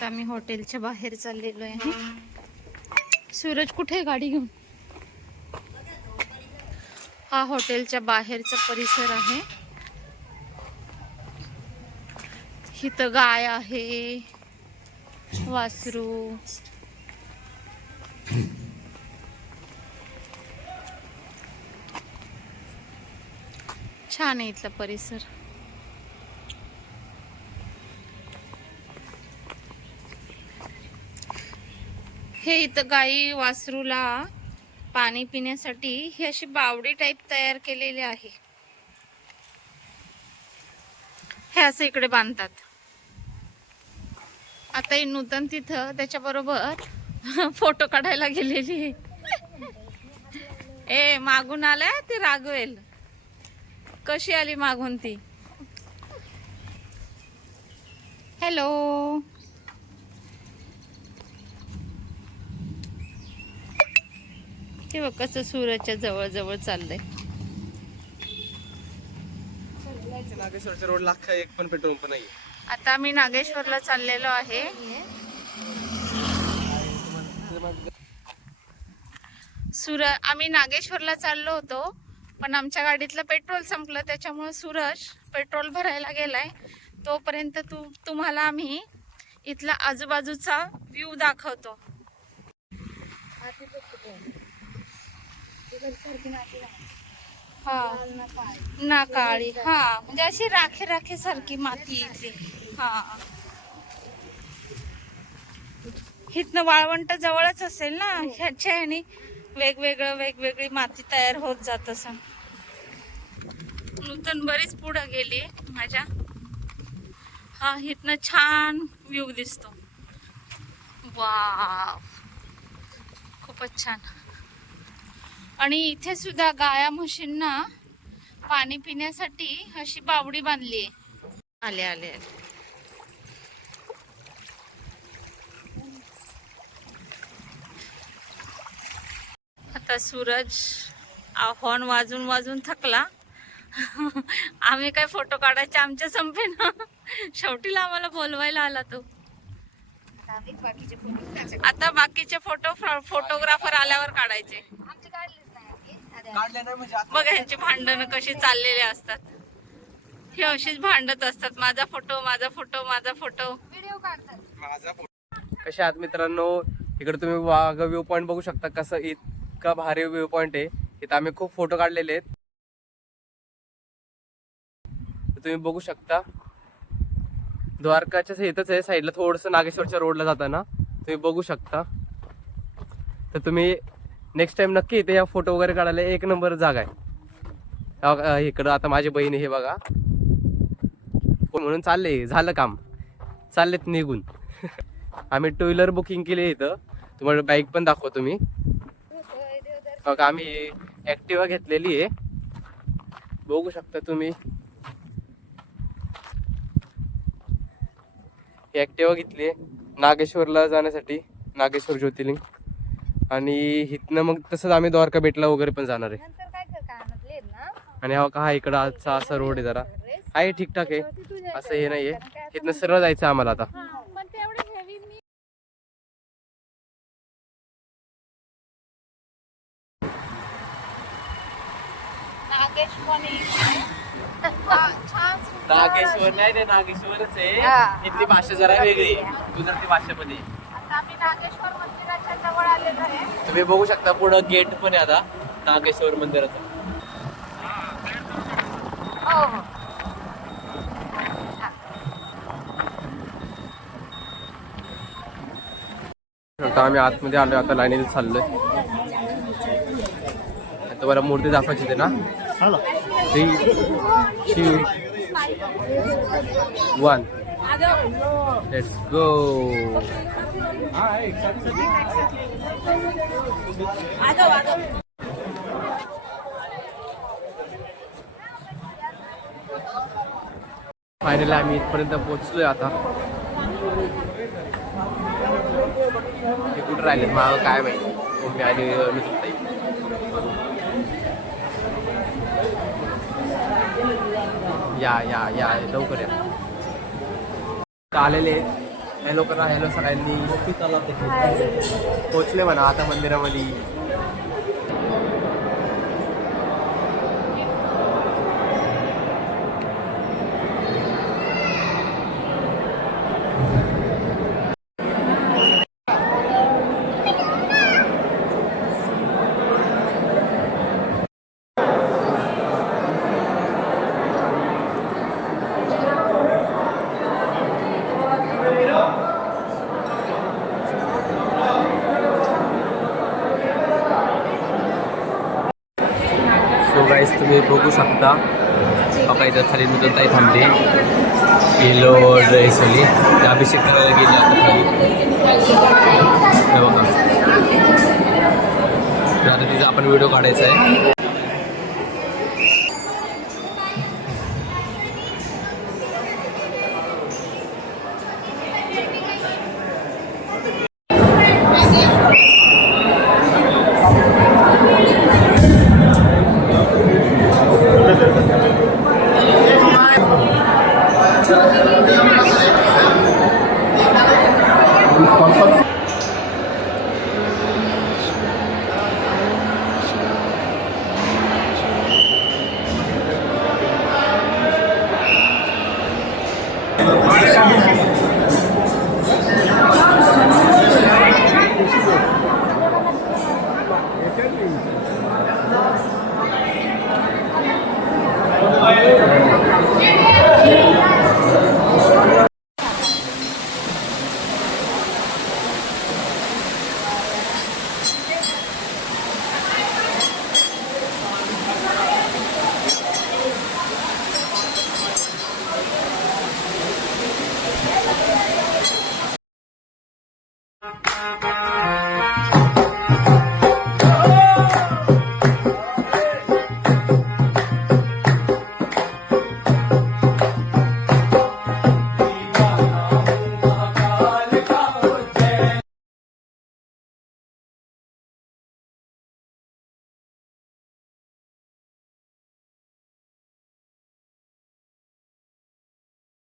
आता आम्ही हॉटेलच्या बाहेर चाललेलो आहे. सूरज कुठे गाडी घेऊन? हा हॉटेलच्या बाहेरचा परिसर आहे. इथं गाय आहे, वासरू. छान आहे इथला परिसर. हे इथं गाई वासरूला पाणी पिण्यासाठी ही अशी बावडी टाईप तयार केलेली आहे. हे असं इकडे बांधतात. आता ही नूतन तिथं त्याच्या बरोबर फोटो काढायला गेलेली आहे. ए मागून आलाय ती रागवेल. कशी आली मागून ती? हॅलो. हे बघ कसं सूरजच्या जवळ जवळ चाललंय. नागेश्वरच्या रोडला एक पण पेट्रोल पंप नाही. आता आम्ही नागेश्वरला चाललेलो आहे. आम्ही नागेश्वरला चाललो होतो, पण आमच्या गाडीतलं पेट्रोल संपलं. त्याच्यामुळे सूरज पेट्रोल भरायला गेलाय. तोपर्यंत तुम्हाला आम्ही इथला आजूबाजूचा व्ह्यू दाखवतो. हा ना काळी. हा म्हणजे अशी राखे राखे सारखी माती इथली. हा इथनं वाळवंट जवळच असेल ना. ह्याच्या ह्यानी वेगवेगळी माती तयार होत जात असं. नूतन बरीच पुढे गेली माझ्या. हा इथनं छान व्ह्यू दिसतो. वाव खूपच छान. आणि इथे सुद्धा गाया म्हशींना पाणी पिण्यासाठी अशी बावडी बांधली आहे. आले आले आले. आता सूरज हॉर्न वाजून वाजून थकला. आम्ही काय फोटो काढायचे आमचे संपे ना. शेवटीला आम्हाला बोलवायला आला तो. आता बाकीचे फोटोग्राफर आल्यावर काढायचे. बघ ह्यांची भांडणं कशी चाललेली असतात. हे अशीच भांडत असतात. माझा फोटो माझा फोटो माझा फोटो. कशा आहात मित्रांनो? इकडे तुम्ही वाघ व्ह्यू पॉइंट बघू शकता. कसं इतका भारी व्ह्यू पॉइंट आहे. इथं आम्ही खूप फोटो काढलेले आहेत. तुम्ही बघू शकता द्वारकाच्या इथंच आहे साईडला. थोडंसं नागेश्वरच्या रोडला जाताना तुम्ही बघू शकता. तर तुम्ही नेक्स्ट टाइम नक्की इथे या फोटो वगैरे काढायला एक नंबर जागा आहे. इकडं आता माझी बहीण हे बघा म्हणून चालले. झालं काम, चाललेत निघून. आम्ही टू व्हीलर बुकिंग केली इथं. तुम्हाला बाईक पण दाखवतो मी. बघा आम्ही ॲक्टिवा घेतलेली आहे. बघू शकता तुम्ही. ॲक्टिवा घेतली आहे नागेश्वरला जाण्यासाठी. नागेश्वर ज्योतिर्लिंग. आणि इथनं मग तसंच आम्ही द्वारका बेटला वगैरे पण जाणार आहे. आणि हा इकडं आजचा असा रोड आहे. जरा आहे ठीकठाक आहे, असं हे नाहीये. इथनं सरळ जायचं आम्हाला आता. नागेश्वर नाही रे, नागेश्वरच आहे. इथली भाषा जरा वेगळी आहे गुजराती भाषेमध्ये. तुम्ही बघू शकता पुढं गेट पण आहे आता नागेश्वर मंदिराचं. आता आम्ही आतमध्ये आलोय. आता लाईनीला चाललोय. आता मला मूर्ती दाखवायची होती ना. 3, 2, 1 लेट्स गो. फायनली आम्ही इथपर्यंत पोहोचलोय. आता हे कुठं राहिले माग काय माहिती. मम्मी आणि मित्रताई. या या या लवकर या. आलेले हॅलो करा, हॅलो सगळ्यांनी. पोचले म्हणा आता मंदिरामध्ये. सो गाईस तुम्ही बघू शकता बघा इथं खाली नूतनताई थांबली येलो ड्रेसवाली ते अभिषेक करायला गेले आता खाली. हे बघा तर आता तिचा आपण व्हिडिओ काढायचा आहे.